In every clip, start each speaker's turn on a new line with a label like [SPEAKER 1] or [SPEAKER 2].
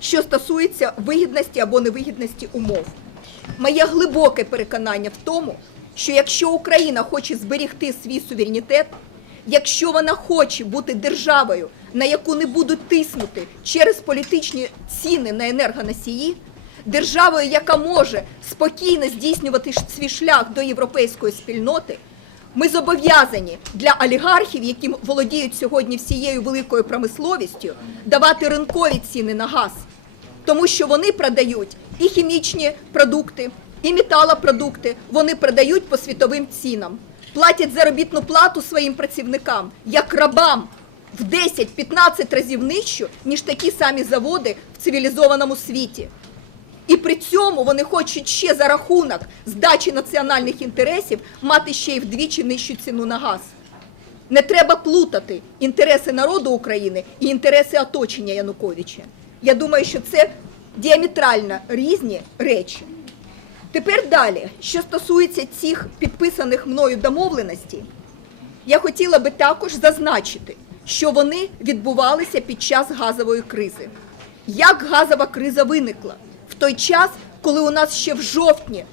[SPEAKER 1] що стосується вигідності або невигідності умов. Моє глибоке переконання в тому, що якщо Україна хоче зберігти свій суверенітет, якщо вона хоче бути державою, на яку не будуть тиснути через політичні ціни на енергоносії, державою, яка може спокійно здійснювати свій шлях до європейської спільноти, ми зобов'язані для олігархів, які володіють сьогодні всією великою промисловістю, давати ринкові ціни на газ тому що вони продають і хімічні продукти, і металопродукти. Вони продають по світовим цінам, платять заробітну плату своїм працівникам як рабам в 10-15 разів нижчу, ніж такі самі заводи в цивілізованому світі. І при цьому вони хочуть ще за рахунок здачі національних інтересів мати ще й вдвічі нижчу ціну на газ. Не треба плутати інтереси народу України і інтереси оточення Януковича. Я думаю, що це діаметрально різні речі. Тепер далі, що стосується цих підписаних мною домовленостей, я хотіла би також зазначити, що вони відбувалися під час газової кризи. Як газова криза виникла? Той час, коли у нас ще в жовтні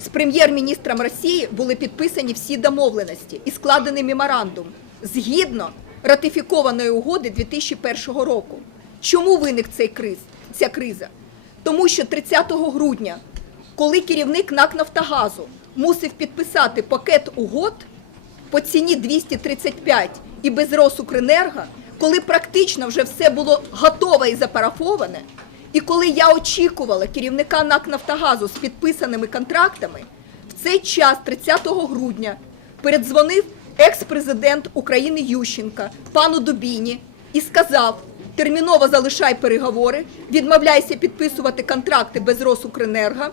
[SPEAKER 1] з прем'єр-міністром Росії були підписані всі домовленості і складений меморандум згідно ратифікованої угоди 2001 року. Чому виник цей криз, ця криза? Тому що 30 грудня, коли керівник НАК Нафтогазу мусив підписати пакет угод по ціні 235 і без Росукренерго, коли практично вже все було готове і запарафоване, і коли я очікувала керівника НАК Нафтогазу з підписаними контрактами, в цей час, 30 грудня, передзвонив екс-президент України Ющенка пану Дубіні і сказав: терміново залишай переговори, відмовляйся підписувати контракти без Росукренерго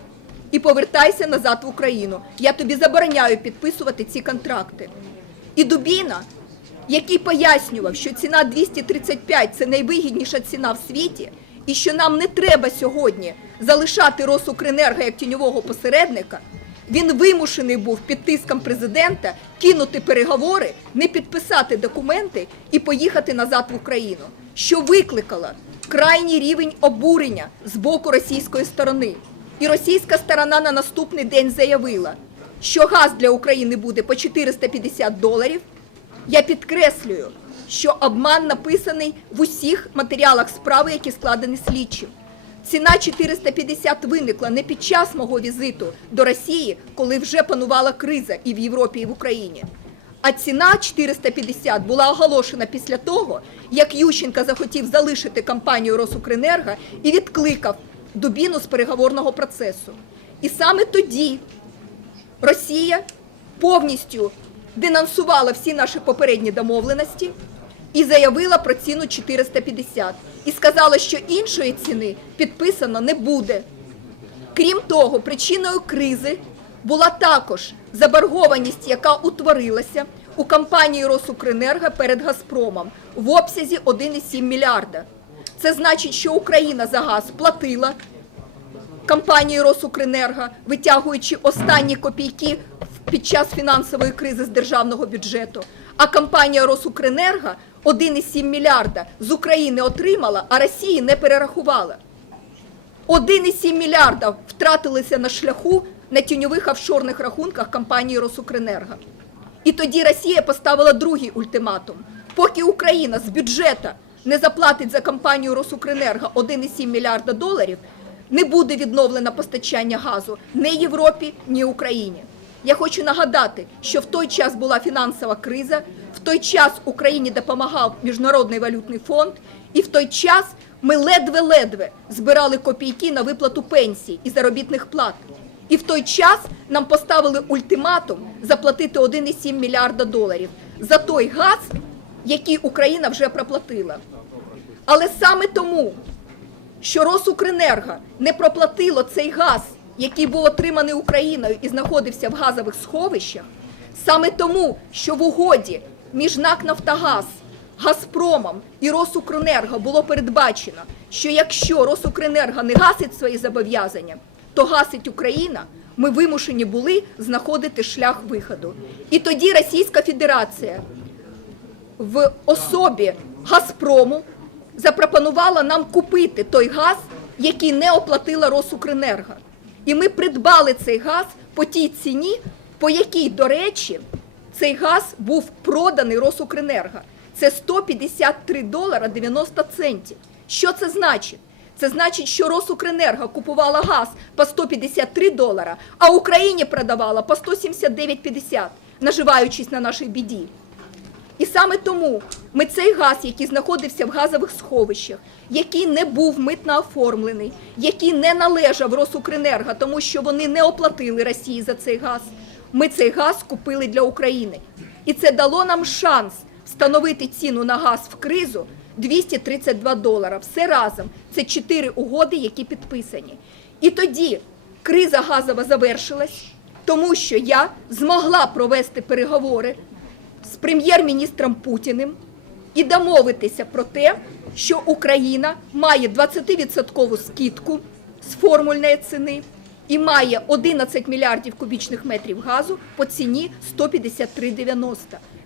[SPEAKER 1] і повертайся назад в Україну. Я тобі забороняю підписувати ці контракти. І Дубіна, який пояснював, що ціна 235 – це найвигідніша ціна в світі, і що нам не треба сьогодні залишати Росукренерго як тіньового посередника, він вимушений був під тиском президента кинути переговори, не підписати документи і поїхати назад в Україну, що викликало крайній рівень обурення з боку російської сторони. І російська сторона на наступний день заявила, що газ для України буде по 450 доларів. Я підкреслюю, що обман написаний в усіх матеріалах справи, які складені слідчим. Ціна 450 виникла не під час мого візиту до Росії, коли вже панувала криза і в Європі, і в Україні. А ціна 450 була оголошена після того, як Ющенка захотів залишити компанію Росукренерго і відкликав Дубіну з переговорного процесу. І саме тоді Росія повністю денонсувала всі наші попередні домовленості і заявила про ціну 450. І сказала, що іншої ціни підписано не буде. Крім того, причиною кризи була також заборгованість, яка утворилася у компанії Росукренерго перед Газпромом в обсязі 1,7 мільярда. Це значить, що Україна за газ платила компанії Росукренерго, витягуючи останні копійки під час фінансової кризи з державного бюджету. А компанія Росукренерго 1,7 мільярда з України отримала, а Росії не перерахувала. 1,7 мільярда втратилися на шляху на тіньових офшорних рахунках компанії Росукренерго. І тоді Росія поставила другий ультиматум. Поки Україна з бюджету не заплатить за компанію Росукренерго 1,7 мільярда доларів, не буде відновлено постачання газу ні Європі, ні Україні. Я хочу нагадати, що в той час була фінансова криза, в той час Україні допомагав Міжнародний валютний фонд, і в той час ми ледве-ледве збирали копійки на виплату пенсій і заробітних плат. І в той час нам поставили ультиматум заплатити 1,7 мільярда доларів за той газ, який Україна вже проплатила. Але саме тому, що Росукренерго не проплатило цей газ, який був отриманий Україною і знаходився в газових сховищах, саме тому, що в угоді між НАК «Нафтогаз», Газпромом і Росукренерго було передбачено, що якщо Росукренерго не гасить свої зобов'язання, то гасить Україна, ми вимушені були знаходити шлях виходу. І тоді Російська Федерація в особі Газпрому запропонувала нам купити той газ, який не оплатила Росукренерго. І ми придбали цей газ по тій ціні, по якій, до речі, цей газ був проданий Росукренерго. Це 153 долара 90 центів. Що це значить? Це значить, що Росукренерго купувала газ по 153 долара, а Україні продавала по 179,50, наживаючись на нашій біді. І саме тому ми цей газ, який знаходився в газових сховищах, який не був митно оформлений, який не належав Росукренерго, тому що вони не оплатили Росії за цей газ, ми цей газ купили для України. І це дало нам шанс встановити ціну на газ в кризу 232 долара. Все разом. Це чотири угоди, які підписані. І тоді криза газова завершилась, тому що я змогла провести переговори з прем'єр-міністром Путіним і домовитися про те, що Україна має 20% скидку з формульної ціни і має 11 мільярдів кубічних метрів газу по ціні 153,90.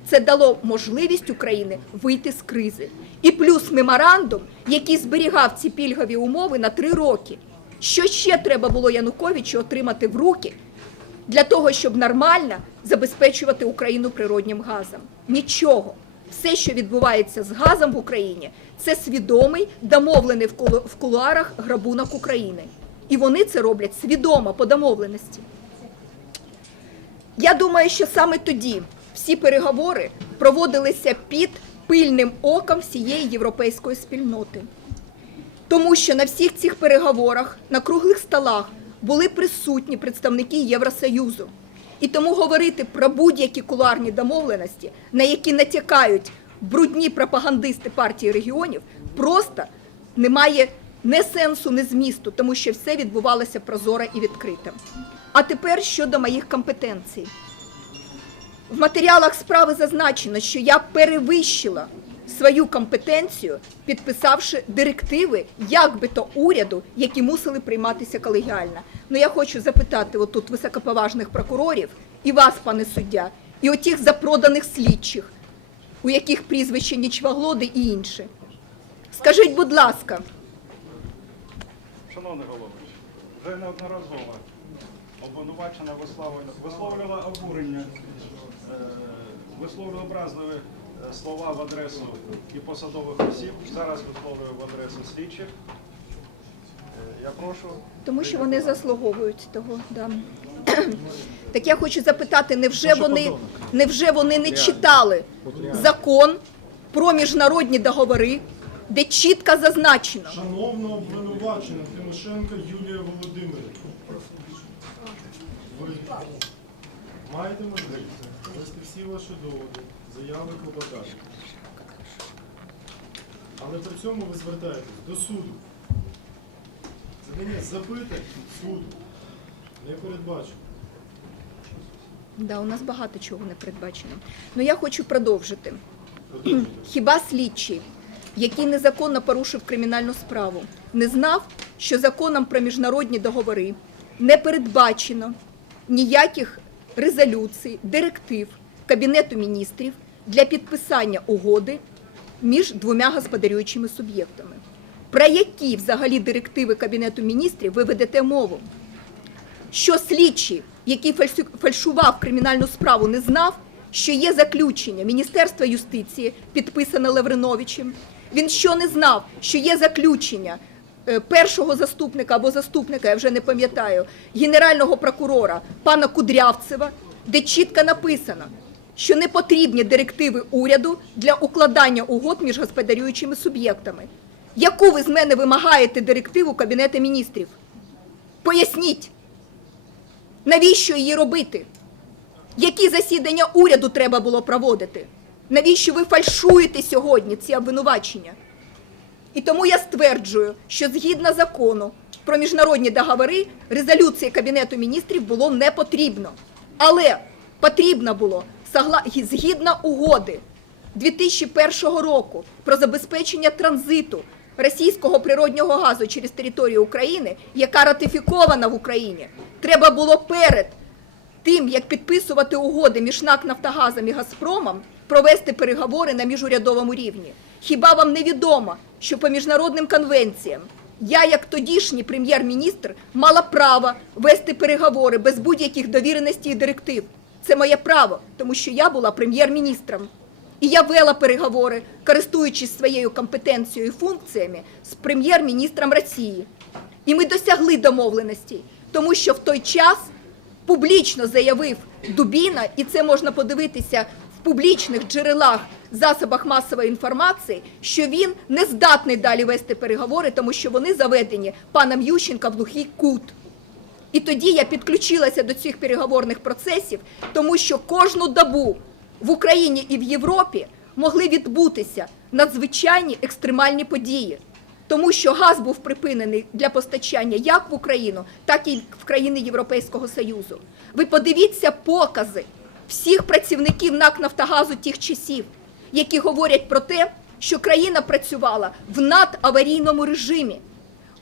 [SPEAKER 1] Це дало можливість України вийти з кризи. І плюс меморандум, який зберігав ці пільгові умови на три роки. Що ще треба було Януковичу отримати в руки для того, щоб нормально забезпечувати Україну природнім газом. Нічого. Все, що відбувається з газом в Україні, це свідомий, домовлений в кулу- в кулуарах грабунок України. І вони це роблять свідомо по домовленості. Я думаю, що саме тоді всі переговори проводилися під пильним оком всієї європейської спільноти. Тому що на всіх цих переговорах, на круглих столах були присутні представники Євросоюзу. І тому говорити про будь-які кулуарні домовленості, на які натякають брудні пропагандисти партії регіонів, просто немає ні сенсу, ні змісту, тому що все відбувалося прозоро і відкрито. А тепер щодо моїх компетенцій. В матеріалах справи зазначено, що я перевищила свою компетенцію, підписавши директиви, як би то уряду, які мусили прийматися колегіально. Ну я хочу запитати отут високоповажних прокурорів і вас, пане суддя, і отих запроданих слідчих, у яких прізвище Нічваглоди і інші. Скажіть, будь ласка,
[SPEAKER 2] Шановний головуючий, вже неодноразово обвинувачена висловлювала, висловлювала обурення, е, висловлювала образливі е, слова в адресу і посадових осіб. Зараз висловлюю в адресу слідчих. Е, Я прошу.
[SPEAKER 1] тому що вони заслуговують того. Да. Так я хочу запитати, невже вони, невже вони не читали закон про міжнародні договори, де чітко зазначено,
[SPEAKER 3] Шановна обвинувачена Тимошенко Юлія Володимирівна. Ви маєте можливість вести всі ваші доводи, заяви клопотання. Але при цьому ви звертаєтесь до суду. Задання запитань суду не передбачено.
[SPEAKER 1] Да, у нас багато чого не передбачено. Ну я хочу продовжити. Хіба слідчий, який незаконно порушив кримінальну справу, не знав, що законом про міжнародні договори не передбачено ніяких резолюцій, директив Кабінету міністрів для підписання угоди між двома господарюючими суб'єктами? Про які взагалі директиви Кабінету міністрів ви ведете мову? що слідчий, який фальшував кримінальну справу, не знав, що є заключення Міністерства юстиції, підписане Лавриновичем. Він що не знав, що є заключення першого заступника або заступника, я вже не пам'ятаю, генерального прокурора пана Кудрявцева, де чітко написано, що не потрібні директиви уряду для укладання угод між господарюючими суб'єктами. Яку ви з мене вимагаєте директиву Кабінету міністрів? Поясніть. Навіщо її робити? Які засідання уряду треба було проводити? Навіщо ви фальшуєте сьогодні ці обвинувачення? І тому я стверджую, що згідно закону про міжнародні договори резолюції Кабінету міністрів було не потрібно. Але потрібно було згідно угоди 2001 року про забезпечення транзиту російського природнього газу через територію України, яка ратифікована в Україні, треба було перед тим, як підписувати угоди між НАК «Нафтогазом» і Газпромом, провести переговори на міжурядовому рівні. Хіба вам не відомо, що по міжнародним конвенціям я, як тодішній прем'єр-міністр, мала право вести переговори без будь-яких довіреностей і директив. Це моє право, тому що я була прем'єр-міністром. І я вела переговори, користуючись своєю компетенцією і функціями з прем'єр-міністром Росії. І ми досягли домовленостей, тому що в той час публічно заявив Дубіна, і це можна подивитися публічних джерелах, засобах масової інформації, що він не здатний далі вести переговори, тому що вони заведені паном Ющенка в глухий кут. І тоді я підключилася до цих переговорних процесів, тому що кожну добу в Україні і в Європі могли відбутися надзвичайні екстремальні події. Тому що газ був припинений для постачання як в Україну, так і в країни Європейського Союзу. Ви подивіться покази всіх працівників НАК Нафтогазу тих часів, які говорять про те, що країна працювала в надаварійному режимі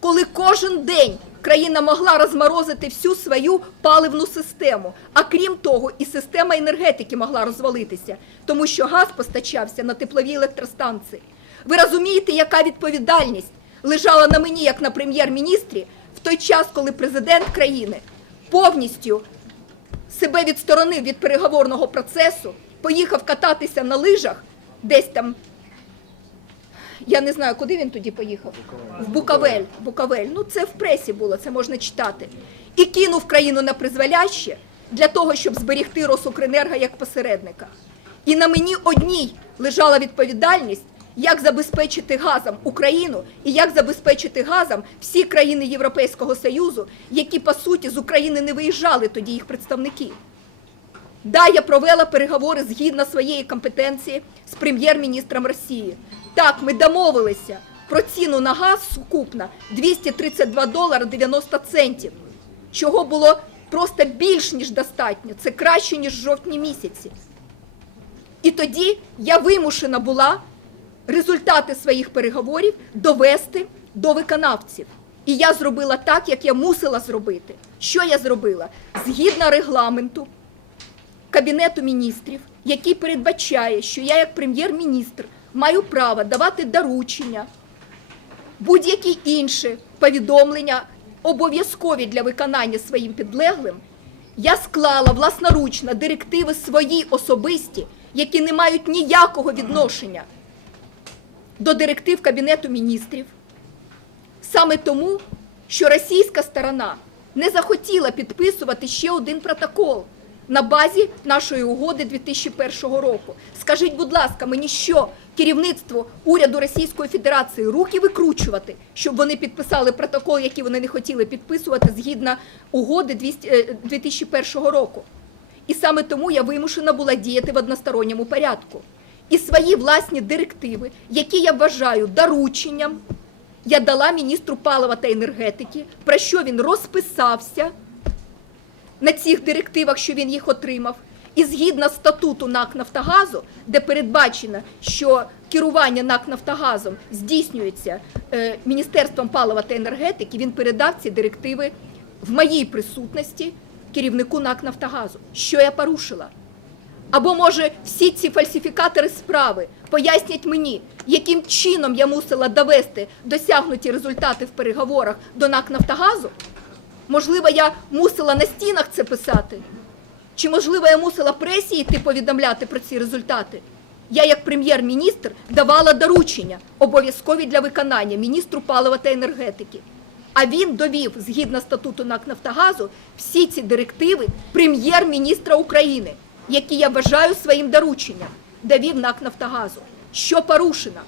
[SPEAKER 1] коли кожен день країна могла розморозити всю свою паливну систему. А крім того, і система енергетики могла розвалитися, тому що газ постачався на теплові електростанції. Ви розумієте, яка відповідальність лежала на мені, як на прем'єр-міністрі, в той час, коли президент країни повністю себе відсторонив від переговорного процесу, поїхав кататися на лижах десь там я не знаю, куди він тоді поїхав. В Букавель. Букавель. Ну це в пресі було, це можна читати. І кинув країну на призволяще для того, щоб зберігти Росукренерго як посередника. І на мені одній лежала відповідальність, як забезпечити газом Україну і як забезпечити газом всі країни Європейського Союзу, які по суті з України не виїжджали тоді їх представники. Да, я провела переговори згідно своєї компетенції з прем'єр-міністром Росії. Так, ми домовилися про ціну на газ сукупно 232 долари 90 центів, чого було просто більш ніж достатньо. Це краще, ніж в жовтні місяці. І тоді я вимушена була результати своїх переговорів довести до виконавців. І я зробила так, як я мусила зробити. Що я зробила? Згідно регламенту, Кабінету міністрів, який передбачає, що я, як прем'єр-міністр, маю право давати доручення, будь-які інші повідомлення, обов'язкові для виконання своїм підлеглим, я склала власноручно директиви свої особисті, які не мають ніякого відношення до директив Кабінету міністрів. Саме тому, що російська сторона не захотіла підписувати ще один протокол на базі нашої угоди 2001 року. Скажіть, будь ласка, мені що керівництво уряду Російської Федерації руки викручувати, щоб вони підписали протокол, який вони не хотіли підписувати згідно угоди 200, е, 2001 року. І саме тому я вимушена була діяти в односторонньому порядку. І свої власні директиви, які я вважаю дорученням, я дала міністру палива та енергетики, про що він розписався на цих директивах, що він їх отримав. І згідно статуту НАК Нафтогазу, де передбачено, що керування НАК Нафтогазом здійснюється е, Міністерством палива та енергетики, він передав ці директиви в моїй присутності керівнику НАК Нафтогазу. Що я порушила? Або може всі ці фальсифікатори справи пояснять мені, яким чином я мусила довести досягнуті результати в переговорах до НАК Нафтогазу? Можливо, я мусила на стінах це писати? Чи можливо я мусила пресі йти повідомляти про ці результати? Я, як прем'єр-міністр, давала доручення обов'язкові для виконання міністру палива та енергетики. А він довів, згідно статуту НАК Нафтогазу, всі ці директиви прем'єр-міністра України, які я вважаю своїм дорученням, довів НАК Нафтогазу. Що порушено?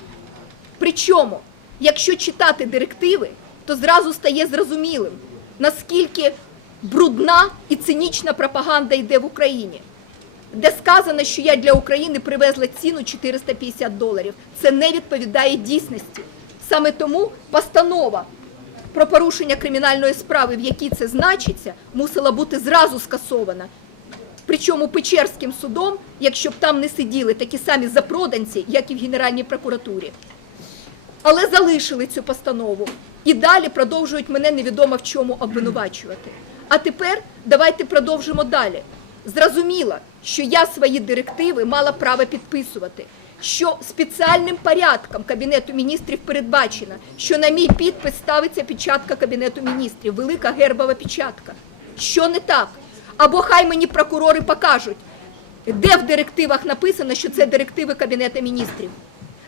[SPEAKER 1] Причому, якщо читати директиви, то зразу стає зрозумілим, наскільки брудна і цинічна пропаганда йде в Україні, де сказано, що я для України привезла ціну 450 доларів. Це не відповідає дійсності. Саме тому постанова про порушення кримінальної справи, в якій це значиться, мусила бути зразу скасована. Причому Печерським судом, якщо б там не сиділи такі самі запроданці, як і в Генеральній прокуратурі. Але залишили цю постанову і далі продовжують мене невідомо в чому обвинувачувати. А тепер давайте продовжимо далі. Зрозуміло, що я свої директиви мала право підписувати. що спеціальним порядком Кабінету міністрів передбачено, що на мій підпис ставиться печатка Кабінету міністрів, велика гербова печатка. Що не так? Або хай мені прокурори покажуть, де в директивах написано, що це директиви Кабінету міністрів,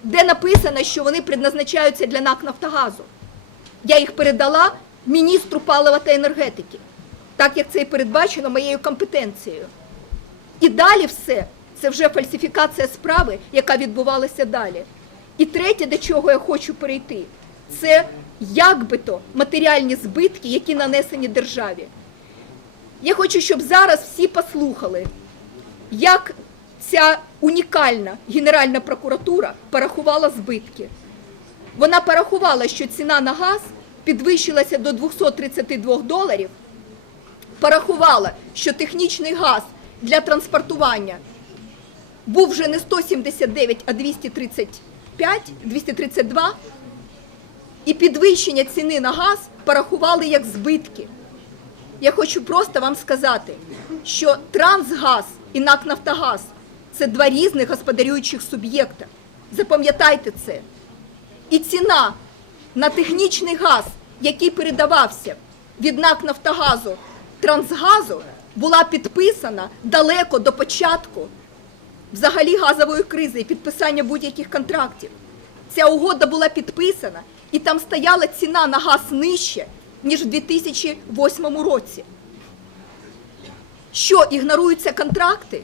[SPEAKER 1] де написано, що вони предназначаються для НАК Нафтогазу. Я їх передала міністру палива та енергетики, так як це і передбачено моєю компетенцією. І далі все це вже фальсифікація справи, яка відбувалася далі. І третє, до чого я хочу перейти, це як би то матеріальні збитки, які нанесені державі. Я хочу, щоб зараз всі послухали, як ця унікальна Генеральна прокуратура порахувала збитки. Вона порахувала, що ціна на газ підвищилася до 232 доларів. Порахувала, що технічний газ для транспортування був вже не 179, а 235, 232. І підвищення ціни на газ порахували як збитки. Я хочу просто вам сказати, що Трансгаз і НАК Нафтогаз це два різних господарюючих суб'єкта. Запам'ятайте це. І ціна на технічний газ, який передавався від НАК Нафтогазу Трансгазу, була підписана далеко до початку взагалі газової кризи і підписання будь-яких контрактів. Ця угода була підписана, і там стояла ціна на газ нижче, ніж в 2008 році. Що ігноруються контракти?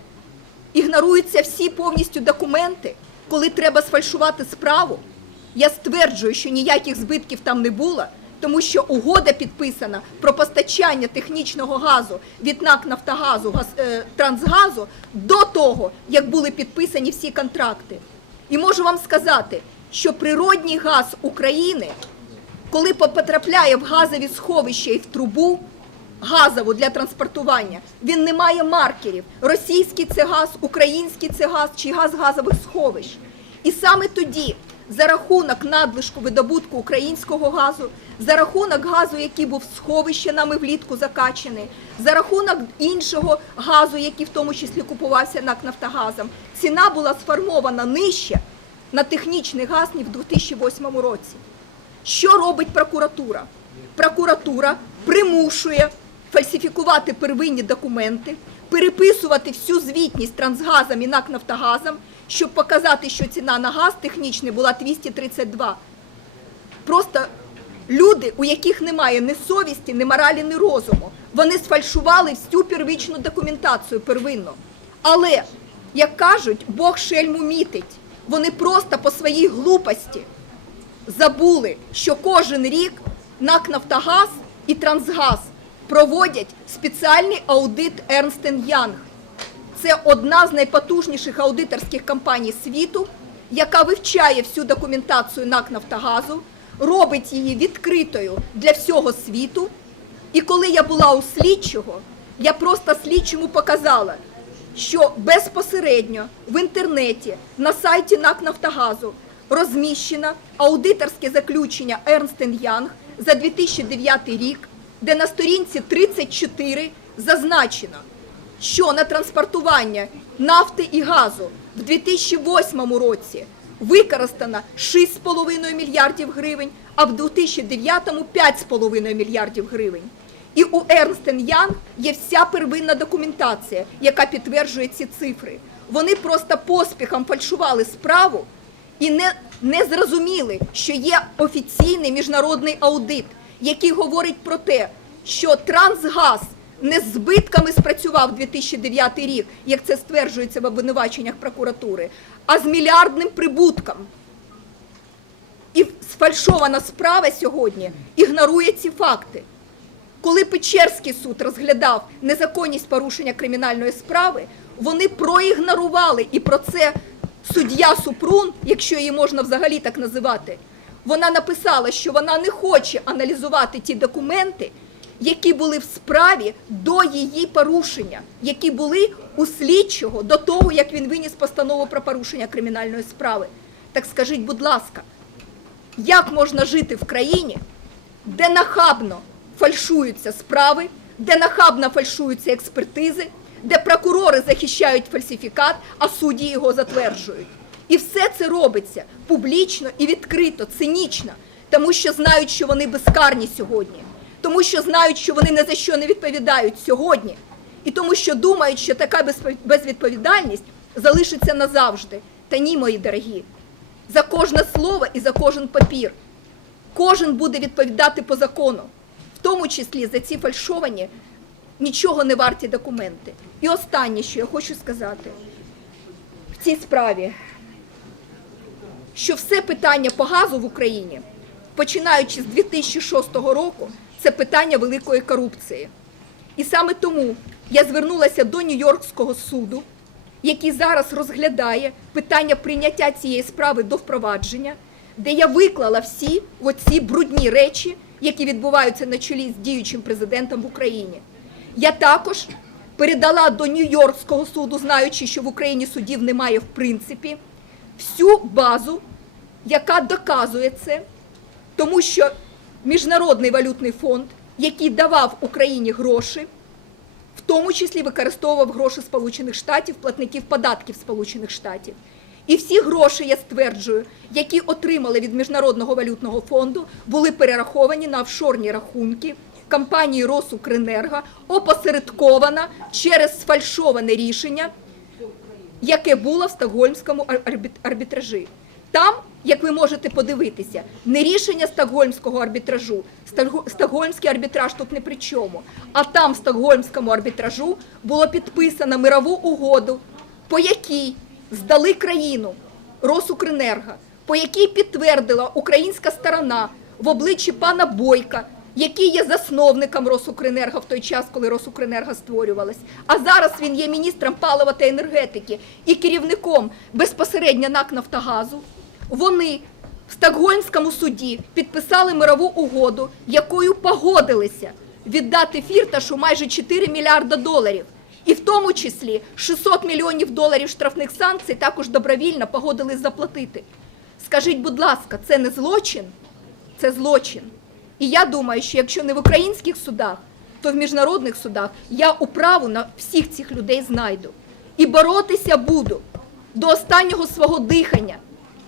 [SPEAKER 1] Ігноруються всі повністю документи, коли треба сфальшувати справу. Я стверджую, що ніяких збитків там не було, тому що угода підписана про постачання технічного газу від НАК Нафтогазу газ, е, Трансгазу до того, як були підписані всі контракти. І можу вам сказати, що природній газ України, коли потрапляє в газові сховища і в трубу, газову для транспортування. Він не має маркерів. Російський це газ, український це газ чи газ газових сховищ. І саме тоді, за рахунок надлишку видобутку українського газу, за рахунок газу, який був в сховищі нами влітку закачаний, за рахунок іншого газу, який в тому числі купувався НАК Нафтогазом, ціна була сформована нижче на технічний газ ніж в 2008 році. Що робить прокуратура? Прокуратура примушує фальсифікувати первинні документи, переписувати всю звітність Трансгазом і НАК Нафтогазом, щоб показати, що ціна на газ технічний була 232. Просто люди, у яких немає ні совісті, ні моралі, ні розуму, вони сфальшували всю первичну документацію первинну. Але, як кажуть, Бог шельму мітить. Вони просто по своїй глупості забули, що кожен рік НАК Нафтогаз і Трансгаз проводять спеціальний аудит Ernst Young. Це одна з найпотужніших аудиторських компаній світу, яка вивчає всю документацію НАК Нафтогазу, робить її відкритою для всього світу. І коли я була у слідчого, я просто слідчому показала, що безпосередньо в інтернеті на сайті НАК Нафтогазу розміщено аудиторське заключення Ernst Young за 2009 рік, де на сторінці 34 зазначено, що на транспортування нафти і газу в 2008 році використано 6,5 мільярдів гривень, а в 2009 – 5,5 мільярдів гривень. І у Ernst Young є вся первинна документація, яка підтверджує ці цифри. Вони просто поспіхом фальшували справу і не, не зрозуміли, що є офіційний міжнародний аудит, який говорить про те, що Трансгаз не з збитками спрацював 2009 рік, як це стверджується в обвинуваченнях прокуратури, а з мільярдним прибутком. І сфальшована справа сьогодні ігнорує ці факти. Коли Печерський суд розглядав незаконність порушення кримінальної справи, вони проігнорували і про це суддя Супрун, якщо її можна взагалі так називати, вона написала, що вона не хоче аналізувати ті документи, які були в справі до її порушення, які були у слідчого до того, як він виніс постанову про порушення кримінальної справи. Так скажіть, будь ласка, як можна жити в країні, де нахабно фальшуються справи, де нахабно фальшуються експертизи, де прокурори захищають фальсифікат, а судді його затверджують. І все це робиться публічно і відкрито, цинічно, тому що знають, що вони безкарні сьогодні, тому що знають, що вони ні за що не відповідають сьогодні, і тому що думають, що така безвідповідальність залишиться назавжди. Та ні, мої дорогі, за кожне слово і за кожен папір. Кожен буде відповідати по закону, в тому числі за ці фальшовані, нічого не варті документи. І останнє, що я хочу сказати в цій справі, що все питання по газу в Україні, починаючи з 2006 року, це питання великої корупції. І саме тому я звернулася до Нью-Йоркського суду, який зараз розглядає питання прийняття цієї справи до впровадження, де я виклала всі оці брудні речі, які відбуваються на чолі з діючим президентом в Україні. Я також передала до Нью-Йоркського суду, знаючи, що в Україні судів немає в принципі, всю базу, яка доказує це, тому що Міжнародний валютний фонд, який давав Україні гроші, в тому числі використовував гроші Сполучених Штатів, платників податків Сполучених Штатів. І всі гроші, я стверджую, які отримали від Міжнародного валютного фонду, були перераховані на офшорні рахунки компанії Росукренерго, опосередкована через сфальшоване рішення яке було в Стокгольмському ар- арбітражі. Там, як ви можете подивитися, не рішення Стокгольмського арбітражу, Стокго- Стокгольмський арбітраж тут не при чому. А там, в Стокгольмському арбітражу, було підписано мирову угоду, по якій здали країну Росукренерго, по якій підтвердила українська сторона в обличчі пана Бойка, який є засновником Росукренерго в той час, коли Росукренерго створювалась. А зараз він є міністром палива та енергетики і керівником безпосередньо НАК Нафтогазу. Вони в Стокгольмському суді підписали мирову угоду, якою погодилися віддати Фірташу майже 4 мільярда доларів. І в тому числі 600 мільйонів доларів штрафних санкцій також добровільно погодились заплатити. Скажіть, будь ласка, це не злочин? Це злочин. І я думаю, що якщо не в українських судах, то в міжнародних судах я управу на всіх цих людей знайду. І боротися буду до останнього свого дихання.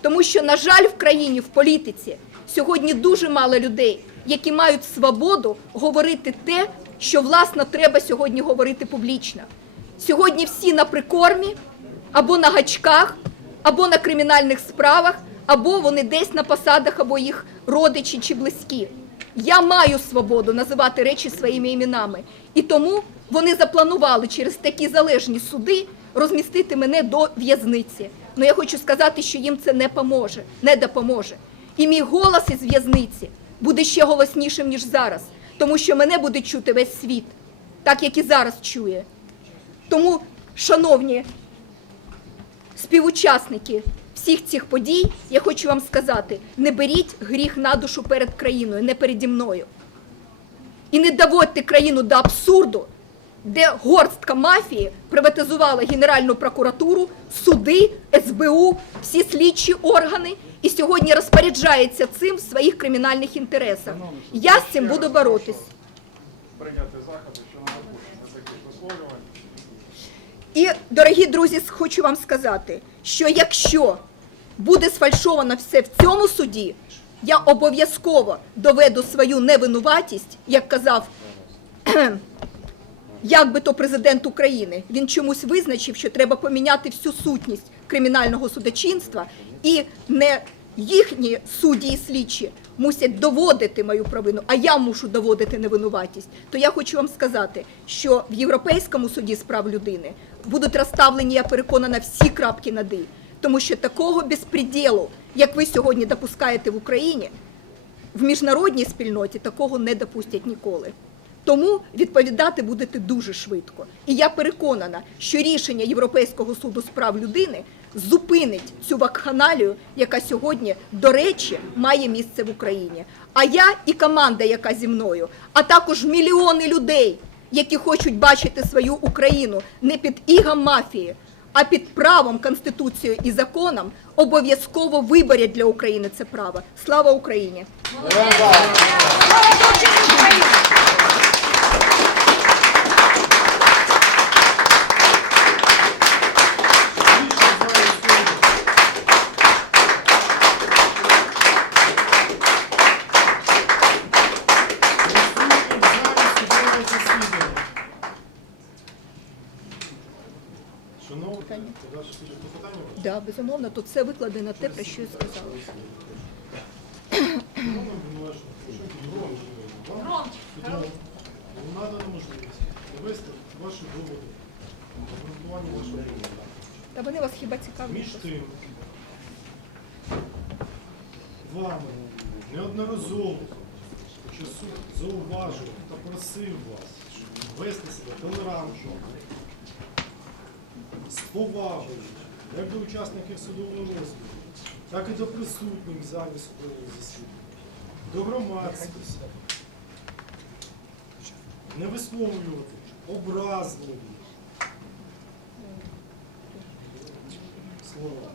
[SPEAKER 1] Тому що, на жаль, в країні, в політиці сьогодні дуже мало людей, які мають свободу говорити те, що власне треба сьогодні говорити публічно. Сьогодні всі на прикормі, або на гачках, або на кримінальних справах, або вони десь на посадах, або їх родичі чи близькі. Я маю свободу називати речі своїми іменами. І тому вони запланували через такі залежні суди розмістити мене до в'язниці. Ну я хочу сказати, що їм це не поможе, не допоможе. І мій голос із в'язниці буде ще голоснішим, ніж зараз, тому що мене буде чути весь світ, так як і зараз чує. Тому, шановні співучасники всіх цих подій, я хочу вам сказати: не беріть гріх на душу перед країною, не переді мною. І не доводьте країну до абсурду, де горстка мафії приватизувала Генеральну прокуратуру, суди, СБУ, всі слідчі органи і сьогодні розпоряджається цим в своїх кримінальних інтересах. Я з цим буду боротись.
[SPEAKER 2] Прийняти заходи, що не допущено таких висловлювань.
[SPEAKER 1] І, дорогі друзі, хочу вам сказати, що якщо буде сфальшовано все в цьому суді, я обов'язково доведу свою невинуватість, як казав як би то президент України. Він чомусь визначив, що треба поміняти всю сутність кримінального судочинства, і не їхні судді і слідчі мусять доводити мою провину, а я мушу доводити невинуватість. То я хочу вам сказати, що в Європейському суді з прав людини будуть розставлені, я переконана, всі крапки над «і». Тому що такого безпреділу, як ви сьогодні допускаєте в Україні, в міжнародній спільноті такого не допустять ніколи. Тому відповідати будете дуже швидко. І я переконана, що рішення Європейського суду з прав людини зупинить цю вакханалію, яка сьогодні, до речі, має місце в Україні. А я і команда, яка зі мною, а також мільйони людей, які хочуть бачити свою Україну не під ігом мафії, а під правом, конституцією і законом, обов'язково виборять для України це право. Слава Україні!
[SPEAKER 3] Більше знає суду. Далі буде клопотання ваше?
[SPEAKER 1] Да, безумовно, тут все викладено те, про що я сказала.
[SPEAKER 3] Судом можливість довести ваші доводи, обґрунтування вашого доводу.
[SPEAKER 1] Та вони вас хіба цікавлять?
[SPEAKER 3] Між тим, вами неодноразово суд зауважував та просив вас вести себе толерантно, з повагою, як до учасників судового розгляду, так і до присутніх в залі судового засідання, до громадськості, не висловлювати образливі слова.